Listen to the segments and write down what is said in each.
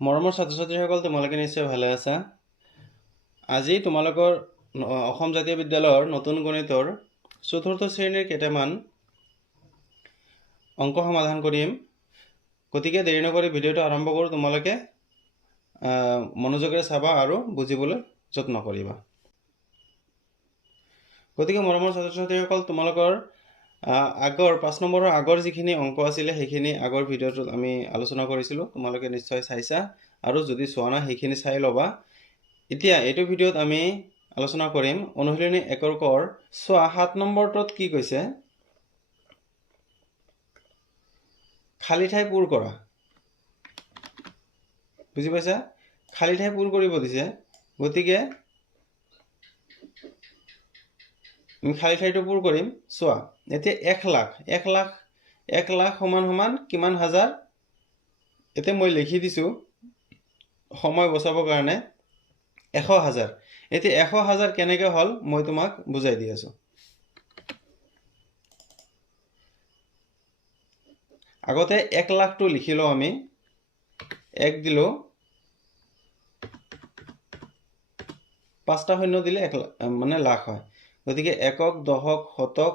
মৰমৰ ছাত্ৰ-ছাত্ৰীসকল তোমালোকে নিশ্চয় ভালে আছা। আজি তোমালোকৰ অসম জাতীয় বিদ্যালয়ৰ নতুন গণিতৰ চতুৰ্থ শ্ৰেণীৰ কেইটামান অংক সমাধান কৰিম। গতিকে দেৰি নকৰি ভিডিঅ'টো আৰম্ভ কৰোঁ। তোমালোকে মনোযোগেৰে চাবা আৰু বুজিবলৈ যত্ন কৰিবা। গতিকে মৰমৰ ছাত্ৰ-ছাত্ৰীসকল তোমালোকৰ আগৰ 5 নম্বৰৰ আগৰ যিখিনি অংক আছিলে সেইখিনি আগৰ ভিডিঅ'টোত আমি আলোচনা কৰিছিলোঁ। তোমালোকে নিশ্চয় চাইছা আৰু যদি চোৱা নাই সেইখিনি চাই ল'বা। এতিয়া এইটো ভিডিঅ'ত আমি আলোচনা কৰিম অনুশীলনী 1 কৰ 7 নম্বৰটোত কি কৈছে, খালী ঠাই পূৰ কৰা। বুজি পাইছা? খালী ঠাই পূৰ কৰিব দিছে। গতিকে আমি খালী ঠাইটো পূৰ কৰিম। চোৱা, এতিয়া 1 লাখ সমান কিমান হাজাৰ? এতিয়া মই লিখি দিছোঁ সময় বচাবৰ কাৰণে 100,000। এতিয়া 100,000 কেনেকৈ হ'ল মই তোমাক বুজাই দি আছোঁ। আগতে 1 লাখটো লিখি লওঁ আমি। 1 দিলোঁ, 5টা শূন্য দিলে 1 মানে লাখ হয়। গতিকে একক, দশক, শতক,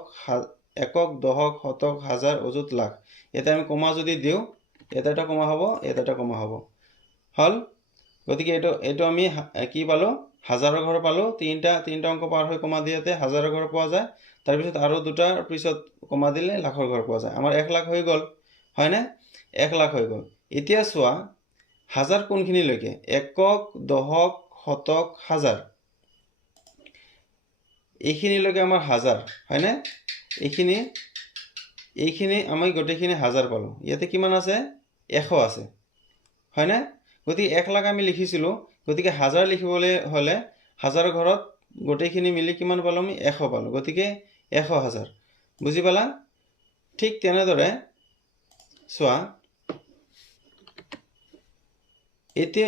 একক, দশক, শতক, হাজাৰ, অযুত, লাখ। এতিয়া আমি কমা যদি দিওঁ, এটা কমা হ'ব, এটা কমা হ'ব। হ'ল? গতিকে এইটো আমি কি পালোঁ? হাজাৰৰ ঘৰ পালোঁ। তিনিটা অংক পাৰ হৈ কমা দিয়াতে হাজাৰৰ ঘৰ পোৱা যায়। তাৰপিছত আৰু দুটাৰ পিছত কমা দিলে লাখৰ ঘৰ পোৱা যায়। আমাৰ 1 লাখ হৈ গ'ল, হয়নে? 1 লাখ হৈ গ'ল। এতিয়া চোৱা, হাজাৰ কোনখিনিলৈকে? একক, দশক, শতক, হাজাৰ। এইখিনিলৈকে আমাৰ হাজাৰ, হয়নে? এইখিনি আমি গোটেইখিনি হাজাৰ পালোঁ। ইয়াতে কিমান আছে? 100 আছে, হয়নে? গতিকে 1 লাখ আমি লিখিছিলোঁ। গতিকে হাজাৰ লিখিবলৈ হ'লে হাজাৰৰ ঘৰত গোটেইখিনি মিলি কিমান পালোঁ আমি? 100 পালোঁ। গতিকে 100,000। বুজি পালা? ঠিক তেনেদৰে চোৱা, এতিয়া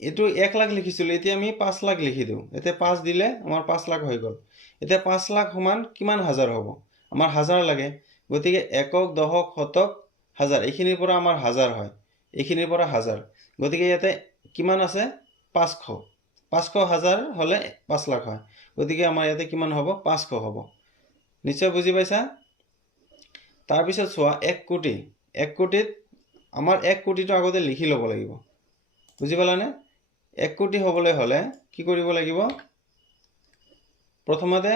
এইটো 1 লাখ লিখিছিলোঁ, এতিয়া আমি 5 লাখ লিখি দিওঁ। এতিয়া 5 দিলে আমাৰ 5 লাখ হৈ গ'ল। এতিয়া 5 লাখ সমান কিমান হাজাৰ হ'ব? আমাৰ হাজাৰ লাগে। গতিকে একক, দশক, শতক, হাজাৰ। এইখিনিৰ পৰা আমাৰ হাজাৰ হয়, এইখিনিৰ পৰা হাজাৰ। গতিকে ইয়াতে কিমান আছে? 500। 500 হাজাৰ হ'লে 5 লাখ হয়। গতিকে আমাৰ ইয়াতে কিমান হ'ব? 500 হ'ব। নিশ্চয় বুজি পাইছা? তাৰপিছত চোৱা, 1 কোটি। 1 কোটিত আমাৰ 1 কোটিটো আগতে লিখি ল'ব লাগিব। বুজি পালানে? 1 কোটি হ'বলৈ হ'লে কি কৰিব লাগিব? প্ৰথমতে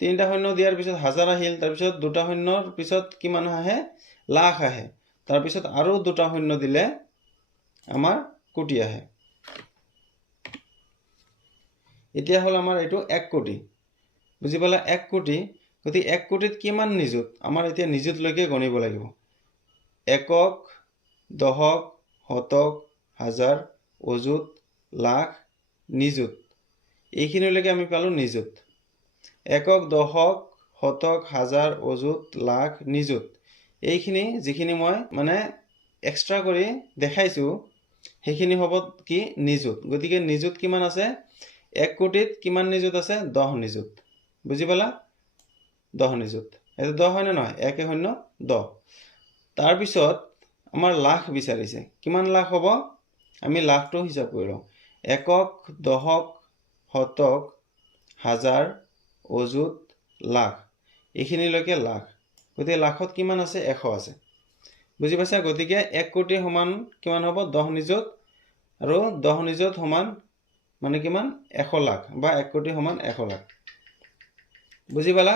3টা শূন্য দিয়াৰ পিছত হাজাৰ আহিল, তাৰপিছত 2টা শূন্যৰ পিছত কিমান আহে? লাখ আহে। তাৰপিছত আৰু 2টা শূন্য দিলে আমাৰ কোটি আহে। এতিয়া হ'ল আমাৰ এইটো 1 কোটি। বুজি পালা? 1 কোটি। গতিকে 1 কোটিত কিমান নিযুত? আমাৰ এতিয়া নিযুতলৈকে গণিব লাগিব। একক, দশক, শতক, হাজাৰ, অযুত, লাখ, নিযুত। এইখিনিলৈকে আমি পালোঁ নিযুত। একক, দশক, শতক, হাজাৰ, অযুত, লাখ, নিযুত। এইখিনি যিখিনি মই মানে এক্সট্ৰা কৰি দেখাইছোঁ সেইখিনি হ'ব কি? নিযুত। গতিকে নিযুত কিমান আছে? 1 কোটিত কিমান নিযুত আছে? 10 নিযুত। বুজি পালা? 10 নিযুত। এইটো 10 হয়নে নহয়? 1 শূন্য 10। তাৰপিছত আমাৰ লাখ বিচাৰিছে। কিমান লাখ হ'ব? আমি লাখটো হিচাপ কৰি লওঁ। একক, দশক, শতক, হাজাৰ, অযুত, লাখ। এইখিনিলৈকে লাখ। গতিকে লাখত কিমান আছে? 100 আছে। বুজি পাইছা? গতিকে 1 কোটি সমান কিমান হ'ব? 10 নিযুত। আৰু 10 নিযুত সমান মানে কিমান? 100 লাখ বা 1 কোটি সমান 100 লাখ। বুজি পালা?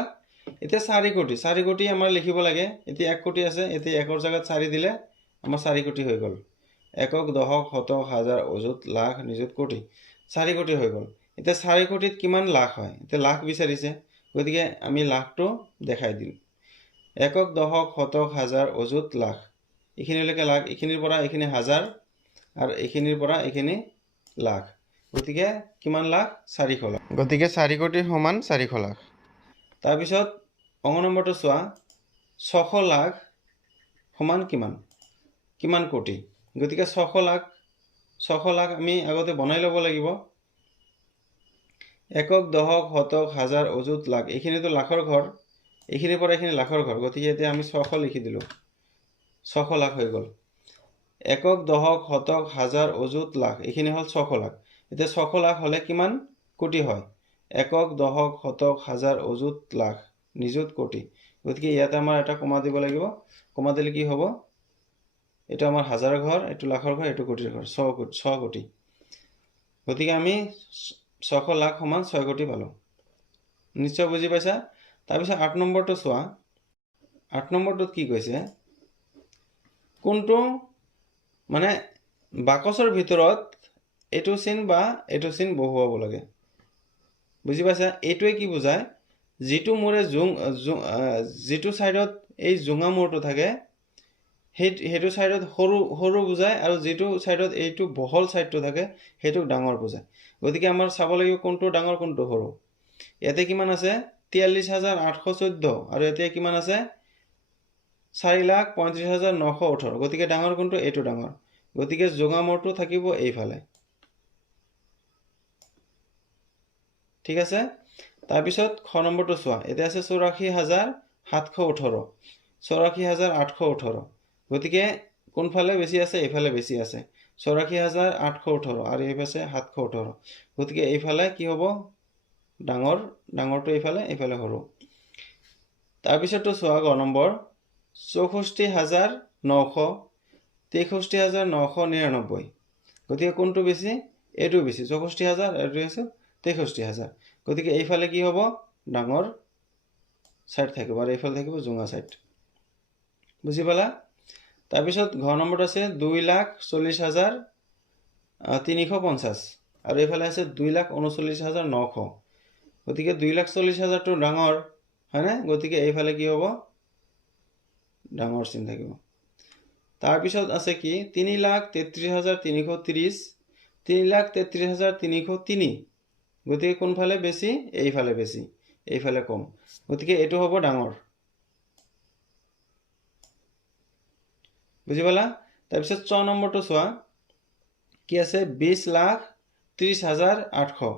এতিয়া 4 কোটি। 4 কোটি আমাৰ লিখিব লাগে। এতিয়া 1 কোটি আছে, এতিয়া 1ৰ জাগাত 4 দিলে আমাৰ 4 কোটি হৈ গ'ল। একক, দশক, শতক, হাজাৰ, অযুত, লাখ, নিযুত, কোটি। 4 কোটি হৈ গ'ল। এতিয়া 4 কোটিত কিমান লাখ হয়? এতিয়া লাখ বিচাৰিছে। গতিকে আমি লাখটো দেখাই দিম। একক, দশক, শতক, হাজাৰ, অযুত, লাখ। এইখিনিলৈকে লাখ। এইখিনিৰ পৰা এইখিনি হাজাৰ আৰু এইখিনিৰ পৰা এইখিনি লাখ। গতিকে কিমান লাখ? 400 লাখ। গতিকে 4 কোটি সমান 400 লাখ। তাৰপিছত অংক নম্বৰটো চোৱা, 600 লাখ সমান কিমান? কিমান কোটি? গতিকে 600 লাখ আমি আগতে বনাই ল'ব লাগিব। একক, দশক, শতক, হাজাৰ, অযুত, লাখ। এইখিনিতো লাখৰ ঘৰ। এইখিনিৰ পৰা এইখিনি লাখৰ ঘৰ। গতিকে এতিয়া আমি 600 লিখি দিলোঁ। 600 লাখ হৈ গ'ল। একক দশক শতক হাজাৰ অযুত লাখ এইখিনি হ'ল 600 লাখ এতিয়া 600 লাখ হ'লে কিমান কোটি হয় একক দশক শতক হাজাৰ অযুত লাখ নিযুত কোটি গতিকে ইয়াতে আমাৰ এটা কমা দিব লাগিব কমা দিলে কি হ'ব এটা আমাৰ হাজাৰ ঘৰ এটো লাখৰ ঘৰ এটো কোটিৰ ঘৰ 100 কোটি গতিকে আমি 600 লাখ সমান 6 কোটি পালো নিশ্চয় বুজি পাইছা তাৰ পিছত 8 নম্বৰটো চোৱা 8 নম্বৰটোত কি কৈছে কোনটো মানে বাকচৰ ভিতৰত এটো চিন বা এটো চিন বহুৱাব লাগে বুজি পাইছা এইটোৱে কি বুজায় যেটো মোৰে যেটো সাইডত এই জোঙা মোৰটো থাকে হেতু সাইডত হৰু বুজায় আৰু যেটো সাইডত এইটো বহল সাইডটো থাকে হেতু ডাঙৰ বুজায় গতিকে আমাৰ চাব লাগিব কোনটো ডাঙৰ কোনটো হৰু ইয়াতে কিমান আছে 43814 আৰু এতিয়া কিমান আছে 4,35,918 গতিকে ডাঙৰ কোনটো এটো ডাঙৰ গতিকে জোঙা মোৰটো থাকিব এইফালে ঠিক আছে তাৰ পিছত খ নম্বৰটো চোৱা এতিয়া আছে 84,718 84,818 গতিকে কোনফালে বেছি আছে এইফালে বেছি আছে 84,818 আৰু এইফালে 718 গতিকে এইফালে কি হ'ব ডাঙৰটো এইফালে হৰু তাৰ পিছতটো চোৱা গ নম্বৰ 64,900 63,999 গতিকে কোনটো বেছি এটো বেছি 64,000 এটো আছে 63,000 গতিকে এইফালে কি হ'ব ডাঙৰ সাইড থাকিব আৰু এইফালে থাকিব জোঙা সাইড বুজি পালা তাৰ পিছত ঘ নম্বৰত আছে 2,40,350 আৰু এইফালে আছে 2,39,900 গতিকে 2,40,000 টো ডাঙৰ হয়নে গতিকে এইফালে কি হ'ব ডাঙৰ চিন থাকিব তাৰ পিছত আছে কি 3,33,330 3,33,303 গতিকে কোনফালে বেছি এইফালে বেছি এইফালে কম গতিকে এটো হ'ব ডাঙৰ বুজি পালা তাৰ পিছত 6 নম্বৰটো চোৱা কি আছে 20,30,800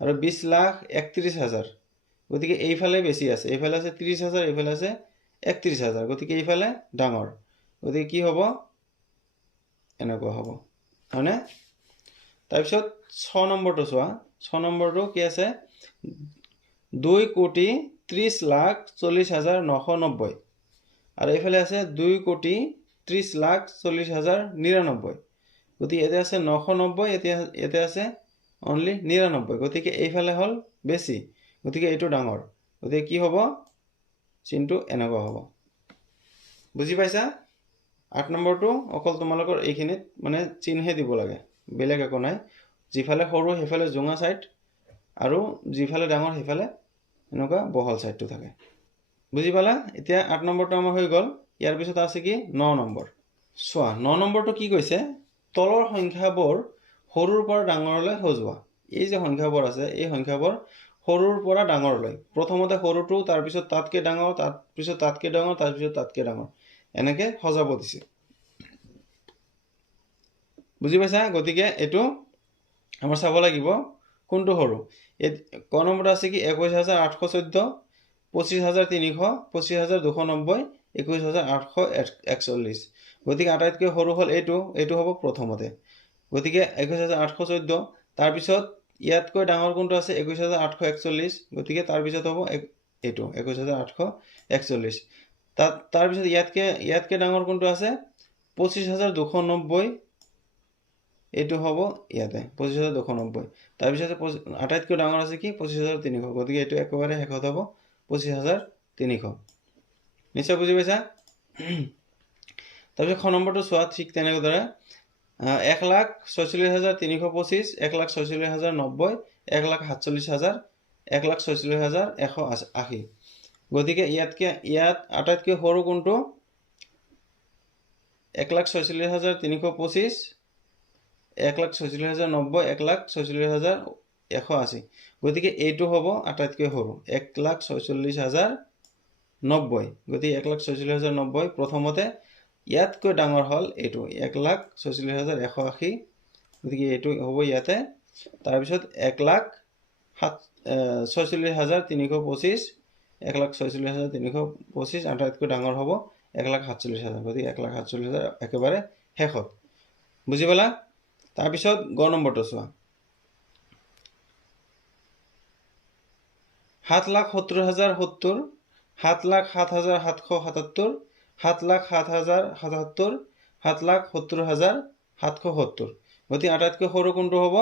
আৰু 20,31,000 গতিকে এইফালে বেছি আছে এইফালে আছে 30,000 এইফালে আছে 31,000 গতিকে এইফালে ডাঙৰ গতিকে কি হ'ব এনেকুৱা হ'ব হয়নে তাৰ পিছত 6 নম্বৰটো চোৱা 6 নম্বৰটো কি আছে 2,30,40,990 আৰু এইফালে আছে 2,30,40,099 গতিকে এতে আছে 990 এতে আছে অনলি 99 গতিকে এইফালে হল বেছি গতিকে এইটো ডাঙৰ গতিকে কি হ'ব চিনটো এনেকুৱা হ'ব বুজি পাইছা 8 নম্বৰটো অকল তোমালোকৰ এইখিনিত মানে চিনহে দিব লাগে বেলেগ একো নাই যিফালে সৰু হেফালে জোঙা সাইড আৰু যিফালে ডাঙৰ হেফালে এনেকুৱা বহল সাইডটো থাকে বুজি পালা এতিয়া 8 নম্বৰটো আমাৰ হৈ গল ইয়াৰ পিছত আছে কি 9 নম্বৰ চোৱা 9 নম্বৰটো কি কৈছে তলৰ সংখ্যাবোৰ সৰুৰ পৰা ডাঙৰলৈ সজোৱা এই যে সংখ্যাবোৰ আছে এই সংখ্যাবোৰ সৰুৰ পৰা ডাঙৰলৈ প্ৰথমতে সৰুটো তাৰ পিছত তাতকে ডাঙৰ তাৰ পিছত তাতকে ডাঙৰ তাৰ পিছত তাতকে ডাঙৰ এনেকে সজাব দিছে বুজি পাইছা গতিকে এটো আমাৰ চাব লাগিব কোনটো সৰু ক নম্বৰ আছে কি 21,814 25,300 25,290 21,841 গতিকে আটাইতকৈ সৰু হল এটো হ'ব প্ৰথমতে গতিকে 21,814 তাৰ পিছত ইয়াতকৈ ডাঙৰ কোনটো আছে 21,841 গতিকে তাৰ পিছত হ'ব এটো 21,841 তাৰ পিছত ইয়াতকৈ ডাঙৰ কোনটো আছে 25,290 এটো হ'ব ইয়াতে 25,290 তাৰ পিছত আটাইতকৈ ডাঙৰ আছে কি 25,300 গতিকে এটো একেবাৰে হেকত হ'ব 25,300 নিশ্চয় বুজি পাইছা তাৰ পিছত খ নম্বৰটো চোৱা ঠিক তেনেকৈ 1,46,325 1,46,090 1,47,000 1,46,180 গতিকে ইয়াত আটাইতকৈ সৰু কোনটো 1,46,325 1,46,090 1,46,180 গতিকে এইটো হ'ব আটাইতকৈ সৰু 1,46,090 গতিকে 1,46,090 প্ৰথমতে ইয়াতকৈ ডাঙৰ হল এইটো 1,46,180 গতিকে এইটো হ'ব ইয়াতে তাৰ পিছত 1,46,325 1,46,325 আটাইতকৈ ডাঙৰ হ'ব 1,47,000 গতিকে 1,47,000 একেবাৰে শেষত বুজি পালা? তাৰপিছত গ নম্বৰটো চোৱা 7,70,070 7,07,777 7,07,077 7,70,770 গতিকে আটাইতকৈ সৰু কোনটো হ'ব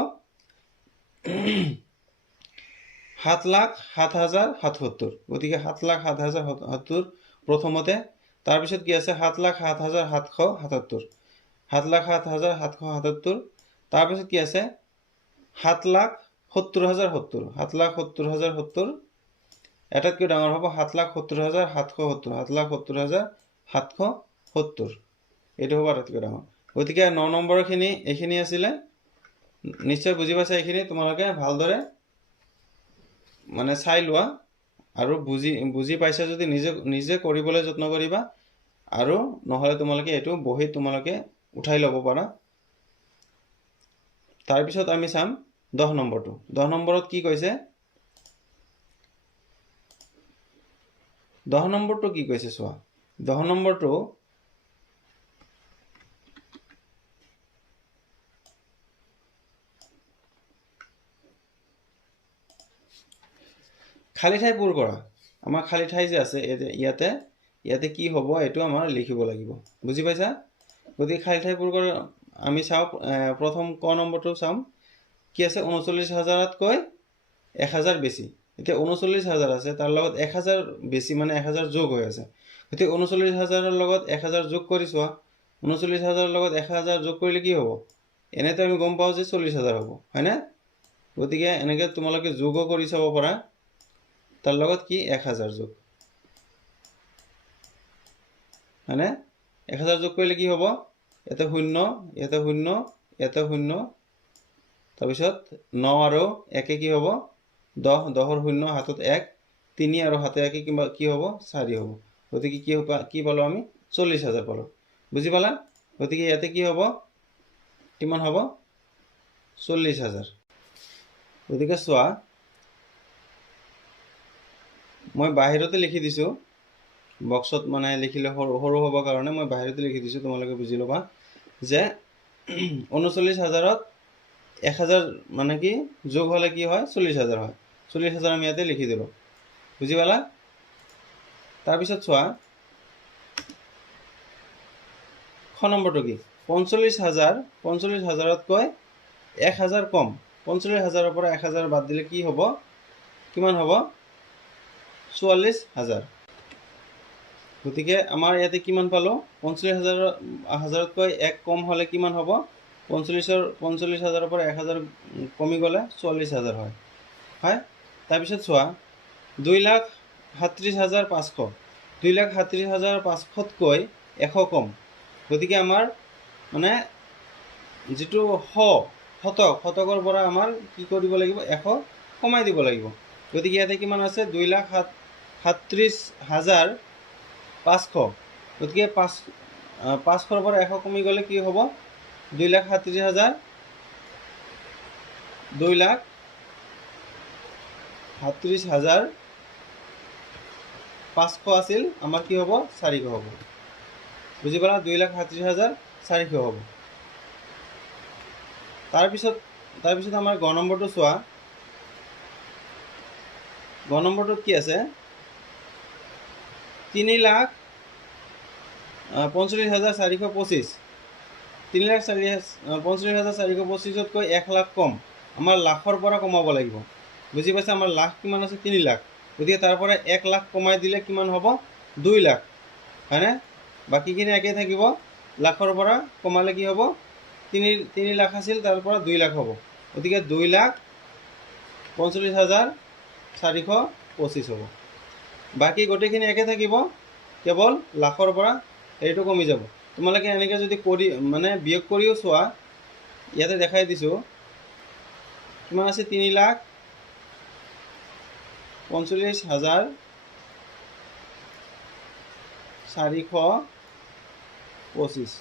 7,07,770 গতিকে 7,07,770 প্ৰথমতে তাৰপিছত কি আছে 7,07,777 7,07,777 তাৰপিছত কি আছে 7,70,070 7,70,070 এটাতকৈ ডাঙৰ হ'ব 7,70,770 7,70,770 এইটো হ'ব আটাইতকৈ ডাঙৰ গতিকে 9 নম্বৰখিনি এইখিনি আছিলে নিশ্চয় বুজি পাইছা এইখিনি তোমালোকে ভালদৰে মানে চাই লোৱা আৰু বুজি পাইছা যদি নিজে কৰিবলৈ যত্ন কৰিবা আৰু নহলে তোমালোকে এটো বহিত তোমালোকে উঠাই ল'ব পাৰা তাৰ পিছত আমি চাম 10 নম্বৰটো 10 নম্বৰত কি কৈছে 10 নম্বৰটো কি কৈছে চোৱা 10 নম্বৰটো খালি ঠাই পূৰ কৰা আমাৰ খালি ঠাই যে আছে ইয়াতে কি হ'ব এটো আমাৰ লিখিব লাগিব বুজি পাইছা গতিকে খালি ঠাই পূৰ কৰা আমি চাও প্ৰথম ক নম্বৰটো চাম কি আছে 39,000তকৈ 1,000 বেছি এতিয়া 39,000 আছে তাৰ লগত 1,000 বেছি মানে 1,000 যোগ হৈ আছে গতিকে 39,000 ৰ লগত 1,000 যোগ কৰি চোৱা 39,000 ৰ লগত 1,000 যোগ কৰিলে কি হ'ব এনেতে আমি গম পাও যে 40,000 হ'ব হয়নে গতিকে এনেকে তোমালোকে যোগও কৰি চাব পাৰা তাৰ লগত কি 1,000 যোগ হয়নে 1,000 যোগ কৰিলে কি হ'ব এতে 0 এতে 0 এতে 0 তাৰপিছত 9 আৰু 1 কি হ'ব 10 10ৰ 0 হাতত 1 3 আৰু হাতে 1 কি হ'ব 4 হ'ব গতিকে কি পালো আমি 40,000 পালো বুজি পালা গতিকে ইয়াতে কি হ'ব কিমান হ'ব 40,000 গতিকে চোৱা মই বাহিৰতে লিখি দিছো বক্সত মানে লিখিলে সৰু হ'ব কাৰণে মই বাহিৰতে লিখি দিছো তোমালোকে বুজি লবা যে 39,000ত 1,000 মানে কি যোগ হলে কি হয় 40,000 হয় 40,000 আমি ইয়াতে লিখি দিলো বুজি পালা তাৰ পিছত চোৱা খ নম্বৰটো কি 45,000তকৈ 1,000 কম 45,000ৰ পৰা 1,000 বাদ দিলে কি হ'ব কিমান হ'ব 44,000 গতিকে আমাৰ ইয়াতে কিমান পালো 45,000তকৈ 1 কম হলে কিমান হ'ব 45,000ৰ পৰা 1,000 কমি গলে 44,000 হয় হয় তাৰ পিছত চোৱা 2,37,500 2,37,500তকৈ 100 কম গতিকে আমাৰ মানে যেটো শতকৰ পৰা আমাৰ কি কৰিব লাগিব 100 কমাই দিব লাগিব গতিকে ইয়াতে কিমান আছে 2,37,500 গতিকে 500ৰ পৰা 100 কমি গলে কি হ'ব 2,37,000 2,37,500 আছিল আমাৰ কি হ'ব 400 হ'ব বুজি পালা 2,37,400 হ'ব তাৰপিছত আমাৰ গ নম্বৰটো চোৱা গ নম্বৰটোত কি আছে 3,45,425 3,45,425তকৈ 1 লাখ কম আমাৰ লাখৰ পৰা কমাব লাগিব বুজি পাইছা আমাৰ লাখ কিমান আছে 3 লাখ গতিকে তাৰ পৰা 1 লাখ কমাই দিলে কিমান হ'ব 2 লাখ হয়নে বাকিখিনি একেই থাকিব লাখৰ পৰা কমালে কি হ'ব 3 লাখ আছিল তাৰ পৰা 2 লাখ হ'ব গতিকে 2,45,425 হ'ব বাকি গোটেইখিনি একে থাকিব কেৱল লাখৰ পৰা এইটো কমি যাব তোমালোকে এনেকে যদি কৰি মানে বিয়োগ কৰিও চোৱা ইয়াতে দেখাই দিছো কিমান আছে 3,45,425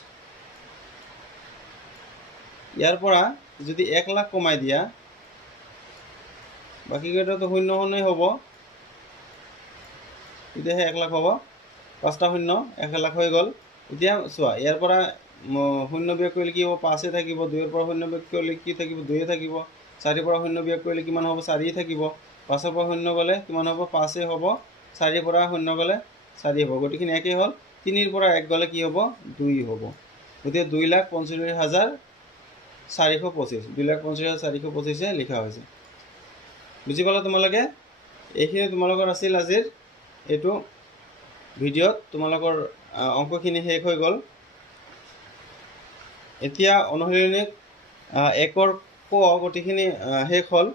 ইয়াৰ পৰা যদি 1 লাখ কমাই দিয়া বাকি কেইটাতো শূন্য শূন্যই হ'ব এতিয়াহে 1 লাখ হ'ব 5টা শূন্য 1 লাখ হৈ গ'ল এতিয়া চোৱা ইয়াৰ পৰা শূন্য বিয়োগ কৰিলে কি হ'ব 5 থাকিব 2ৰ পৰা শূন্য বিয়োগ কৰিলে কি থাকিব 2 থাকিব 4ৰ পৰা শূন্য বিয়োগ কৰিলে কিমান হ'ব 4 থাকিব 5ৰ পৰা শূন্য গ'লে কিমান হ'ব 5 হ'ব 4ৰ পৰা শূন্য গ'লে 4 হ'ব গতিকে একেই হ'ল 3ৰ পৰা 1 গ'লে কি হ'ব 2 হ'ব গতিকে 2,45,425 2,45,425 লিখা হৈছে বুজি পালা তোমালোকে এইখিনি তোমালোকৰ আছিল আজিৰ এইটো ভিডিঅ'ত তোমালোকৰ অংকখিনি শেষ হৈ গ'ল এতিয়া অনুশীলনী 1ৰ ক গোটেইখিনি শেষ হ'ল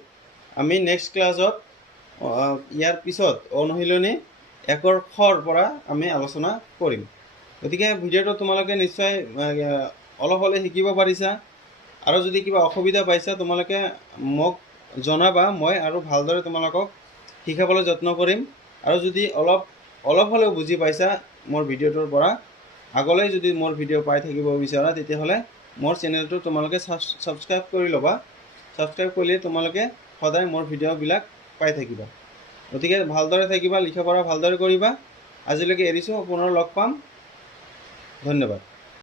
আমি নেক্সট ক্লাছত ইয়াৰ পিছত অনুশীলনী 1ৰ খৰ পৰা আমি আলোচনা কৰিম গতিকে ভিডিঅ'টো তোমালোকে নিশ্চয় অলপ হ'লে শিকিব পাৰিছা আৰু যদি কিবা অসুবিধা পাইছা তোমালোকে মোক জনাবা মই আৰু ভালদৰে তোমালোকক শিকাবলৈ যত্ন কৰিম আৰু যদি অলপ হ'লেও বুজি পাইছা মোৰ ভিডিঅ'টোৰ পৰা আগলৈ যদি মোৰ ভিডিঅ' পাই থাকিব বিচাৰা তেতিয়াহ'লে মোৰ চেনেলটো তোমালোকে ছাবস্ক্ৰাইব কৰি ল'বা ছাবস্ক্ৰাইব কৰিলে তোমালোকে সদায় মোৰ ভিডিঅ'বিলাক পাই থাকিবা গতিকে ভালদৰে থাকিবা লিখা পঢ়া ভালদৰে কৰিবা আজিলৈকে এৰিছোঁ পুনৰ লগ পাম ধন্যবাদ